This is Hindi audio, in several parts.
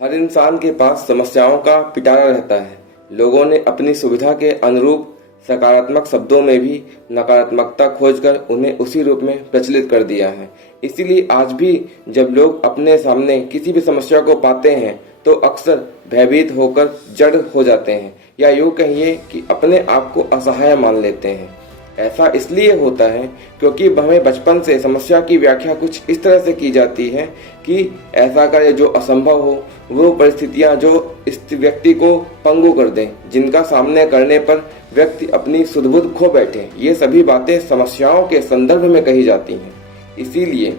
हर इंसान के पास समस्याओं का पिटारा रहता है। लोगों ने अपनी सुविधा के अनुरूप सकारात्मक शब्दों में भी नकारात्मकता खोजकर उन्हें उसी रूप में प्रचलित कर दिया है। इसीलिए आज भी जब लोग अपने सामने किसी भी समस्या को पाते हैं तो अक्सर भयभीत होकर जड़ हो जाते हैं, या यूं कहिए कि अपने आप को असहाय मान लेते हैं। ऐसा इसलिए होता है क्योंकि हमें बचपन से समस्या की व्याख्या कुछ इस तरह से की जाती है कि ऐसा कार्य जो असंभव हो, वो परिस्थितियां जो इस व्यक्ति को पंगु कर दें, जिनका सामने करने पर व्यक्ति अपनी सुध-बुध खो बैठे। ये सभी बातें समस्याओं के संदर्भ में कही जाती हैं। इसीलिए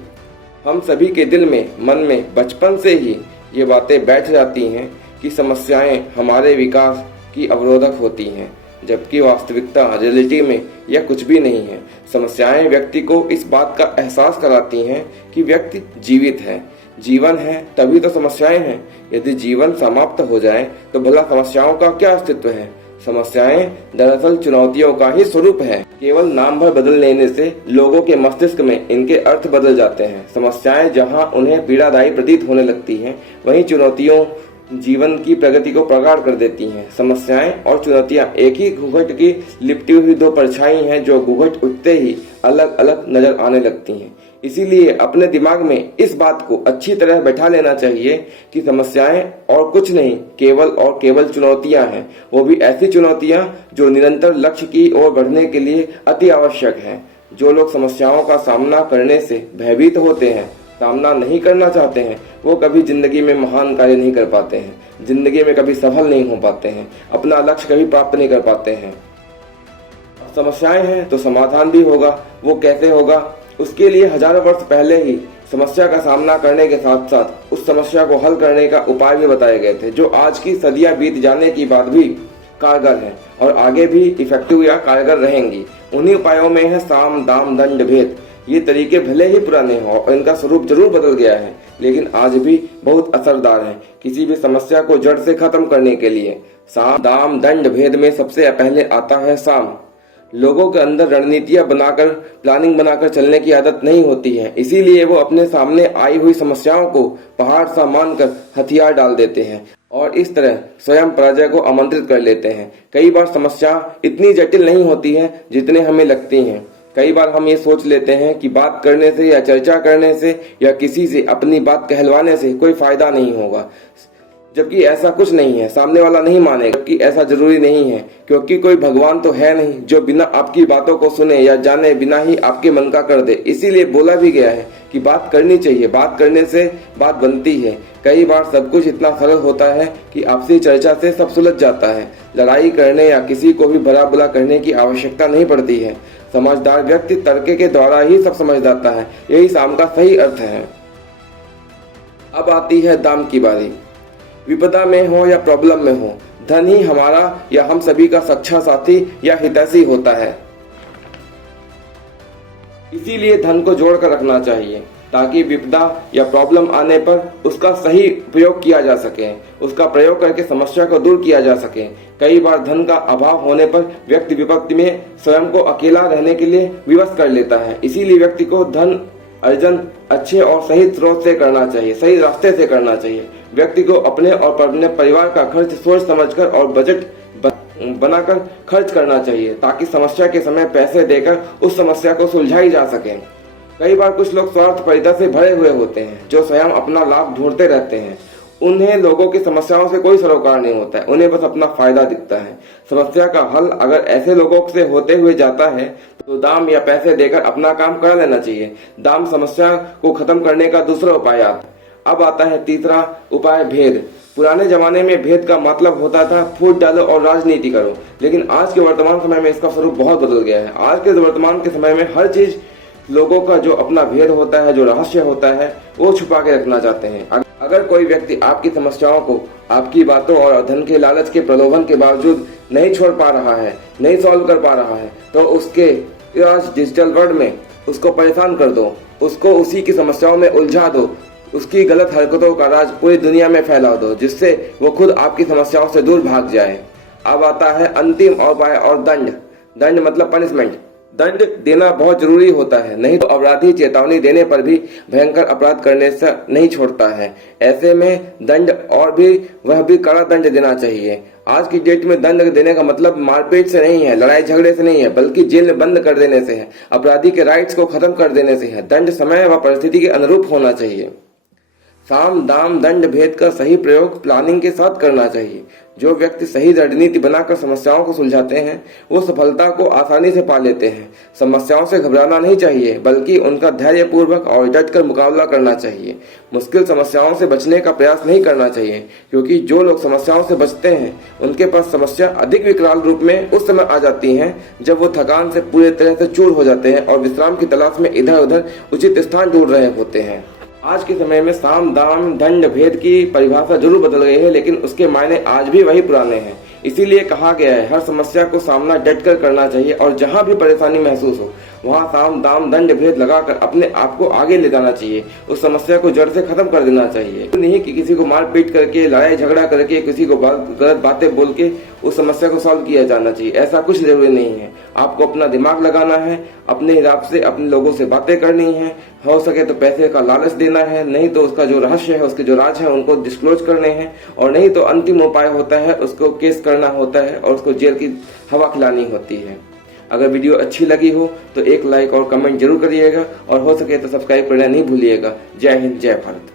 हम सभी के दिल में, मन में बचपन से ही ये बातें बैठ जाती हैं कि समस्याएं हमारे विकास की अवरोधक होती हैं, जबकि वास्तविकता रियलिटी में यह कुछ भी नहीं है। समस्याएं व्यक्ति को इस बात का एहसास कराती हैं कि व्यक्ति जीवित है। जीवन है तभी तो समस्याएं हैं। यदि जीवन समाप्त हो जाए तो भला समस्याओं का क्या अस्तित्व है। समस्याएं दरअसल चुनौतियों का ही स्वरूप है। केवल नाम भर बदल लेने से लोगों के मस्तिष्क में इनके अर्थ बदल जाते हैं। समस्याएं जहां उन्हें पीड़ादायी प्रतीत होने लगती हैं, वहीं चुनौतियों जीवन की प्रगति को प्रगाढ़ कर देती हैं। समस्याएं और चुनौतियां एक ही घूंघट की लिपटी हुई दो परछाई हैं जो घूंघट उठते ही अलग अलग नजर आने लगती हैं। इसीलिए अपने दिमाग में इस बात को अच्छी तरह बैठा लेना चाहिए कि समस्याएं और कुछ नहीं, केवल और केवल चुनौतियां हैं। वो भी ऐसी चुनौतियां जो निरंतर लक्ष्य की ओर बढ़ने के लिए अति आवश्यक हैं। जो लोग समस्याओं का सामना करने से भयभीत होते हैं, सामना नहीं करना चाहते हैं, वो कभी जिंदगी में महान कार्य नहीं कर पाते हैं, जिंदगी में कभी सफल नहीं हो पाते हैं, अपना लक्ष्य कभी प्राप्त नहीं कर पाते हैं। समस्याएं हैं तो समाधान भी होगा। वो कैसे होगा? उसके लिए हजारों वर्ष पहले ही समस्या का सामना करने के साथ साथ उस समस्या को हल करने का उपाय भी बताए गए थे, जो आज की सदियां बीत जाने के बाद भी कारगर हैं और आगे भी इफेक्टिव या कारगर रहेंगी। उन्हीं उपायों में है साम, दाम, दंड, भेद। ये तरीके भले ही पुराने हों और इनका स्वरूप जरूर बदल गया है, लेकिन आज भी बहुत असरदार हैं किसी भी समस्या को जड़ से खत्म करने के लिए। साम, दाम, दंड, भेद में सबसे पहले आता है साम। लोगों के अंदर रणनीतियां बनाकर, प्लानिंग बनाकर चलने की आदत नहीं होती है, इसीलिए वो अपने सामने आई हुई समस्याओं को पहाड़ सा मानकर हथियार डाल देते हैं और इस तरह स्वयं पराजय को आमंत्रित कर लेते हैं। कई बार समस्या इतनी जटिल नहीं होती है जितने हमें लगती हैं। कई बार हम ये सोच लेते हैं कि बात करने से या चर्चा करने से या किसी से अपनी बात कहलवाने से कोई फायदा नहीं होगा, जबकि ऐसा कुछ नहीं है। सामने वाला नहीं मानेगा, जबकि ऐसा जरूरी नहीं है, क्योंकि कोई भगवान तो है नहीं जो बिना आपकी बातों को सुने या जाने बिना ही आपके मन का कर दे। इसीलिए बोला भी गया है कि बात करनी चाहिए, बात करने से बात बनती है। कई बार सब कुछ इतना सरल होता है कि आपसी चर्चा से सब सुलझ जाता है। लड़ाई करने या किसी को भी भला बुरा करने की आवश्यकता नहीं पड़ती है। समझदार व्यक्ति तर्क के द्वारा ही सब समझ जाता है। यही साम का सही अर्थ है। अब आती है दाम की बारी। विपदा में हो या प्रॉब्लम में हो, धन ही हमारा या हम सभी का सच्चा साथी या हितैषी होता है। इसीलिए धन को जोड़ कर रखना चाहिए ताकि विपदा या प्रॉब्लम आने पर उसका सही प्रयोग किया जा सके, उसका प्रयोग करके समस्या को दूर किया जा सके। कई बार धन का अभाव होने पर व्यक्ति विपत्ति में स्वयं को अकेला रहने के लिए विवश कर लेता है। इसीलिए व्यक्ति को धन अर्जन अच्छे और सही स्रोत से करना चाहिए, सही रास्ते से करना चाहिए। व्यक्ति को अपने और अपने परिवार का खर्च सोच समझकर और बजट बनाकर खर्च करना चाहिए, ताकि समस्या के समय पैसे देकर उस समस्या को सुलझाई जा सके। कई बार कुछ लोग स्वार्थपरता से भरे हुए होते हैं, जो स्वयं अपना लाभ ढूंढते रहते हैं। उन्हें लोगों की समस्याओं से कोई सरोकार नहीं होता है, उन्हें बस अपना फायदा दिखता है। समस्या का हल अगर ऐसे लोगों से होते हुए जाता है तो दाम या पैसे देकर अपना काम कर लेना चाहिए। दाम समस्या को खत्म करने का दूसरा उपाय आता है। अब आता है तीसरा उपाय, भेद। पुराने जमाने में भेद का मतलब होता था फूट डालो और राजनीति करो, लेकिन आज के वर्तमान समय में इसका स्वरूप बहुत बदल गया है। आज के वर्तमान के समय में हर चीज लोगों का जो अपना भेद होता है, जो रहस्य होता है, वो छुपा के रखना चाहते हैं। अगर कोई व्यक्ति आपकी समस्याओं को आपकी बातों और धन के लालच के प्रलोभन के बावजूद नहीं छोड़ पा रहा है, नहीं सॉल्व कर पा रहा है, तो उसके आज डिजिटल वर्ल्ड में उसको परेशान कर दो, उसको उसी की समस्याओं में उलझा दो, उसकी गलत हरकतों का राज पूरी दुनिया में फैला दो, जिससे वो खुद आपकी समस्याओं से दूर भाग जाए। अब आता है अंतिम उपाय और दंड। दंड मतलब पनिशमेंट। दंड देना बहुत जरूरी होता है, नहीं तो अपराधी चेतावनी देने पर भी भयंकर अपराध करने से नहीं छोड़ता है। ऐसे में दंड और भी वह भी कड़ा दंड देना चाहिए। आज की डेट में दंड देने का मतलब मारपीट से नहीं है, लड़ाई झगड़े से नहीं है, बल्कि जेल में बंद कर देने से है, अपराधी के राइट्स को खत्म कर देने से है। दंड समय व परिस्थिति के अनुरूप होना चाहिए। साम दाम दंड भेद का सही प्रयोग प्लानिंग के साथ करना चाहिए। जो व्यक्ति सही रणनीति बनाकर समस्याओं को सुलझाते हैं वो सफलता को आसानी से पा लेते हैं। समस्याओं से घबराना नहीं चाहिए, बल्कि उनका धैर्यपूर्वक और डटकर मुकाबला करना चाहिए। मुश्किल समस्याओं से बचने का प्रयास नहीं करना चाहिए, क्योंकि जो लोग समस्याओं से बचते हैं उनके पास समस्या अधिक विकराल रूप में उस समय आ जाती है जब वो थकान से पूरी तरह से चूर हो जाते हैं और विश्राम की तलाश में इधर उधर उचित स्थान ढूंढ रहे होते हैं। आज के समय में साम दाम दंड भेद की परिभाषा जरूर बदल गई है, लेकिन उसके मायने आज भी वही पुराने हैं। इसीलिए कहा गया है हर समस्या को सामना डटकर करना चाहिए और जहां भी परेशानी महसूस हो वहां साम दाम दंड भेद लगाकर अपने आप को आगे ले जाना चाहिए। उस समस्या को जड़ से खत्म कर देना चाहिए, नहीं कि किसी को मार पीट करके, लड़ाई झगड़ा करके, किसी को गलत बातें बोल के उस समस्या को सॉल्व किया जाना चाहिए। ऐसा कुछ जरूरी नहीं है। आपको अपना दिमाग लगाना है, अपने हिसाब से अपने लोगों से बातें करनी है, हो सके तो पैसे का लालच देना है, नहीं तो उसका जो रहस्य है, उसके जो राज है उनको डिस्क्लोज करने हैं, और नहीं तो अंतिम उपाय होता है उसको केस करना होता है और उसको जेल की हवा खिलानी होती है। अगर वीडियो अच्छी लगी हो तो एक लाइक और कमेंट जरूर करिएगा और हो सके तो सब्सक्राइब करना नहीं भूलिएगा। जय हिंद, जय भारत।